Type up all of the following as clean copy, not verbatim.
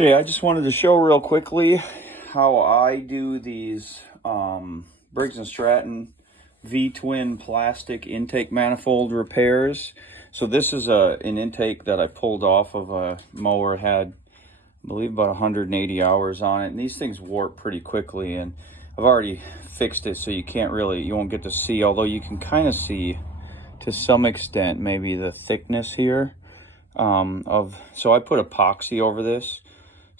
Okay, I just wanted to show real quickly how I do these Briggs Stratton V-twin plastic intake manifold repairs. So this is an intake that I pulled off of a mower. It had, I believe, about 180 hours on it, and these things warp pretty quickly, and I've already fixed it so you won't get to see, although you can kind of see to some extent maybe the thickness here so I put epoxy over this.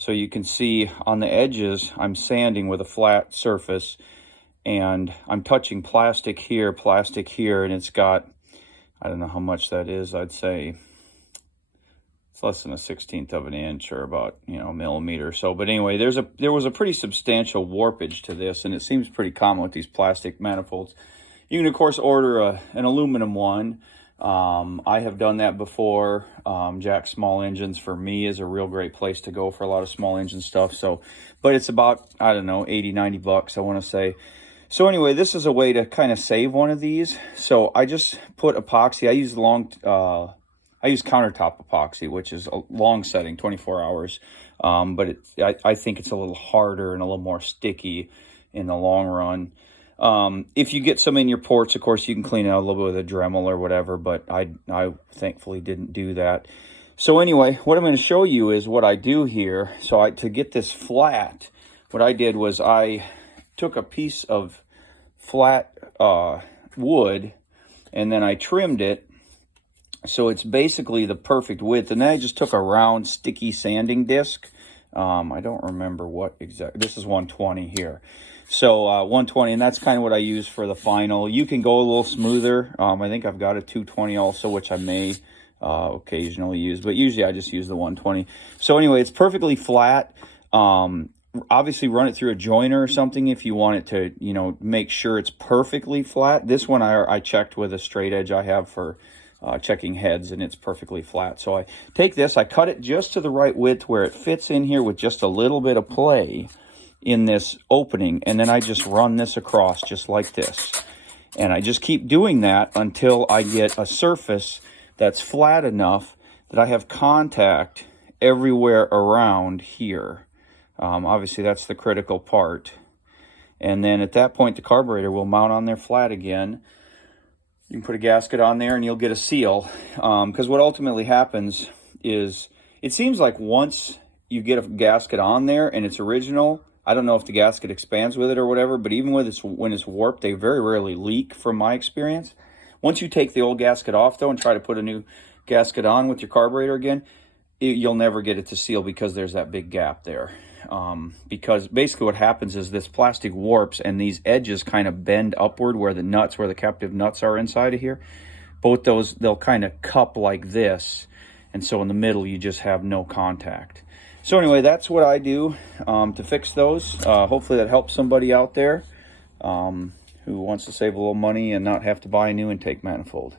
So you can see on the edges, I'm sanding with a flat surface, and I'm touching plastic here, and it's got, I don't know how much that is. I'd say it's less than 1/16 of an inch, or about, a millimeter or so. But anyway, there was a pretty substantial warpage to this, and it seems pretty common with these plastic manifolds. You can, of course, order an aluminum one. I have done that before. Jack Small Engines for me is a real great place to go for a lot of small engine stuff. But it's about, I don't know, 80-90 bucks, I want to say. So anyway, this is a way to kind of save one of these. So I just put epoxy. I use countertop epoxy, which is a long setting, 24 hours. But I think it's a little harder and a little more sticky in the long run. If you get some in your ports, of course, you can clean it out a little bit with a Dremel or whatever, but I thankfully didn't do that. So anyway, what I'm going to show you is what I do here. So to get this flat, what I did was I took a piece of flat wood, and then I trimmed it so it's basically the perfect width. And then I just took a round sticky sanding disc. I don't remember what exactly. This is 120 here. So 120, and that's kind of what I use for the final. You can go a little smoother. I think I've got a 220 also, which I may occasionally use, but usually I just use the 120. So anyway, it's perfectly flat. Obviously run it through a joiner or something if you want it to, make sure it's perfectly flat. This one I checked with a straight edge I have for checking heads, and it's perfectly flat. So I take this, I cut it just to the right width where it fits in here with just a little bit of play in this opening, and then I just run this across just like this, and I just keep doing that until I get a surface that's flat enough that I have contact everywhere around here. Obviously that's the critical part, and then at that point the carburetor will mount on there flat again. You can put a gasket on there and you'll get a seal, because what ultimately happens is, it seems like once you get a gasket on there and it's original, I don't know if the gasket expands with it or whatever, but even when it's warped, they very rarely leak from my experience. Once you take the old gasket off, though, and try to put a new gasket on with your carburetor again, you'll never get it to seal because there's that big gap there. Because basically what happens is this plastic warps, and these edges kind of bend upward where the captive nuts are inside of here. Both those, they'll kind of cup like this, and so in the middle you just have no contact. So anyway, that's what I do to fix those. Hopefully that helps somebody out there who wants to save a little money and not have to buy a new intake manifold.